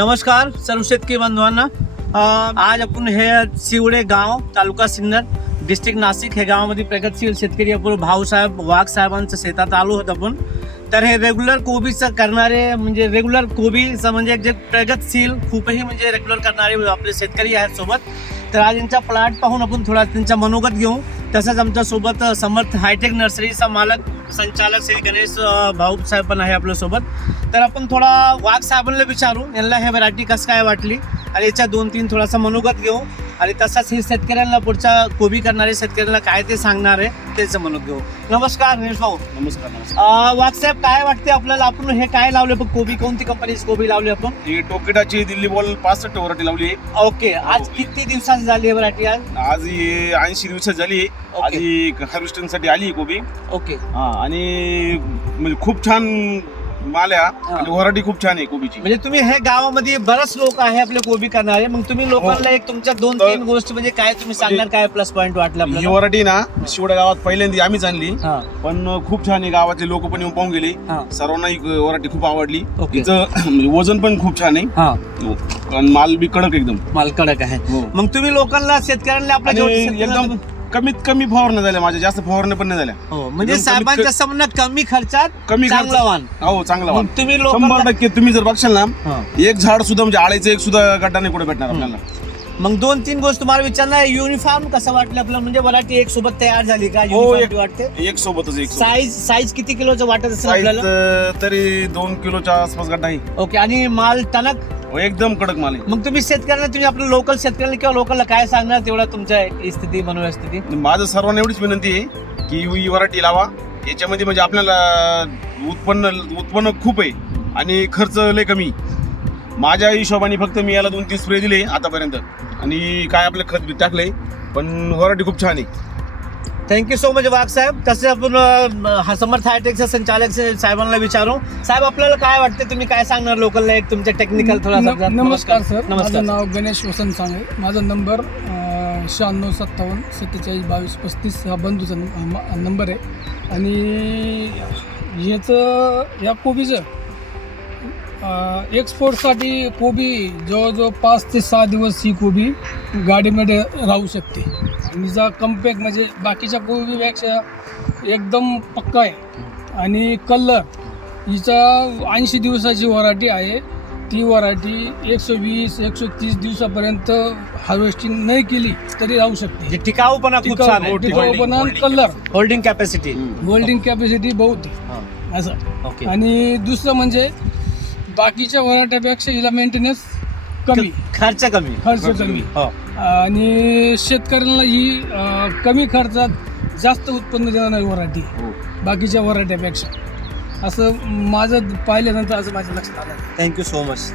नमस्कार सर्व शेतकरी बांधवांना. आज आपण हे शिवडे गाव, तालुका सिन्नर, डिस्ट्रिक्ट नाशिक हे गावामध्ये प्रगतशील शेतकरी आपण भाऊसाहेब वाघ साहेबांच्या शेतात आलो होतो आपण. तर हे रेग्युलर कोबीचं करणारे म्हणजे रेग्युलर कोबीचं म्हणजे जे प्रगतशील खूपही म्हणजे रेग्युलर करणारे आपले शेतकरी आहेत सोबत. तर आज यांचा प्लॉट पाहून आपण थोडा त्यांचा मनोगत घेऊ. तसंच आमच्यासोबत समर्थ हायटेक नर्सरीचा मालक संचालक श्री गणेश भाऊसाहेब पण आहे आपल्यासोबत. तर आपण थोडा वाघ साहेबांना विचारू यांना हे व्हरायटी कसं काय वाटली आणि याच्या 2-3 थोडासा मनोगत घेऊ आणि तसाच हे शेतकऱ्यांना पुढच्या कोबी करणारे शेतकऱ्यांना काय ते सांगणार आहे त्याचं मनोगत घेऊ. नमस्कार गणेश भाऊ. नमस्कार. वाघ साहेब काय वाटते आपल्याला, आपण हे काय लावले पण कोबी, कोणती कंपनीची कोबी लावली आपण? ही टोकेटाची दिल्ली बॉल 65 व्हरायटी लावली आहे. ओके, आज किती दिवसांची झाली ही व्हरायटी? आज ही 80 दिवसात झाली. आज ही हार्वेस्टिंग साठी आली ही कोबी. ओके. आणि म्हणजे खूप छान माल आहे आणि व्हरायटी खूप छान आहे कोबीची. म्हणजे तुम्ही हे गावामध्ये बरेच लोक आहे आपले कोबी करणारे, मग तुम्ही लोकांना एक तुमच्या 2-3 गोष्टी म्हणजे काय तुम्ही सांगणार, काय प्लस पॉईंट वाटलं ही आपल्याला? व्हरायटी ना शिवड्या गावात पहिल्यांदा आम्हीच आणली, हा. पण खूप छान आहे. गावातले लोक पण येऊन पाहून गेले. हा. सर्वांना ही व्हरायटी खूप आवडली. ओके. तिचं म्हणजे वजन पण खूप छान आहे. हा, आणि माल बी कडक एकदम. माल कडक आहे. हो. मग तुम्ही लोकांना शेतकऱ्यांना आपल्या आणि जेवढे शेतकऱ्यांना एकदम कमीत कमी फवारण्या झाल्या माझ्या, जास्त फवारण्या पण नाही झाल्या. हो, म्हणजे एकदम साहेबांचं असं म्हणणं कमी खर्चात कमी चांगलं वाण. हो, चांगला वाण. मग तुम्ही 100% तुम्ही जर बघशाल ना, हा. एक झाड सुद्धा म्हणजे आळीचं एक सुद्धा गड्डा नाही कुठे भेटणार आपल्याला. मग 2-3 गोष्ट तुम्हाला विचारणार, युनिफॉर्म कसं वाटलं आपल्याला, म्हणजे व्हरायटी एक सोबत तयार झाली का? हो, युनिफॉर्म वाटते. एक सोबतच एक साईज किती किलोचं वाटत असेल साईज आपल्याला? तरी 2 किलोच्या आसपास गड्डा आहे. ओके. आणि माल टणक हो, एकदम कडक माल आहे. मग तुम्ही शेतकऱ्यांना, तुम्ही आपल्या लोकल शेतकऱ्यांना किंवा लोकलला काय सांगणार तेवढा तुमच्या स्थिती, मनोस्थिती? माझं सर्वांना एवढीच विनंती आहे की ही व्हरायटी लावा. याच्यामध्ये म्हणजे आपल्याला उत्पन्न खूप आहे आणि खर्च लय कमी. माझ्या हिशोबाने फक्त मी याला 2-3 स्प्रे दिले आतापर्यंत आणि काय आपलं खत बी टाकलंय, पण व्हरायटी खूप छान आहे. थँक्यू सो मच वाघ साहेब. तसे आपण समर्थ हायटेकचे संचालक साहेबांना विचारू. साहेब, आपल्याला काय वाटते, तुम्ही काय सांगणार लोकलला, एक तुमच्या टेक्निकल थोडा? नमस्कार सर, माझं नमस्कार. नाव गणेश वसंत सांगे. माझा नंबर 96 57 47 22 35 हा बंधूचा नंबर आहे. आणि या कोबीचं एक्सपोर्टसाठी कोबी जवळजवळ 5 ते 6 दिवस ही कोबी गाडीमध्ये राहू शकते. आणि जा कम्पेअर म्हणजे बाकीच्या कोबीपेक्षा एकदम पक्का आहे. आणि कलर हिचा 80 दिवसाची व्हरायटी आहे. ती व्हरायटी 120-130 दिवसापर्यंत हार्वेस्टिंग नाही केली तरी राहू शकते. टिकाऊपणा खूप छान आहे. टिकाऊपणा, colour, holding capacity, holding capacity बहुत आहे असं. ओके. आणि दुसरं म्हणजे बाकीच्या व्हरायटीपेक्षा हिला मेंटेनन्स कमी, खर्च कमी. कमी. हो. आणि शेतकऱ्यांना ही कमी खर्चात जास्त उत्पन्न देणारी व्हरायटी बाकीच्या व्हरायटीपेक्षा, असं माझं पाहिल्यानंतर असं माझ्या लक्षात आलं. Thank you so much.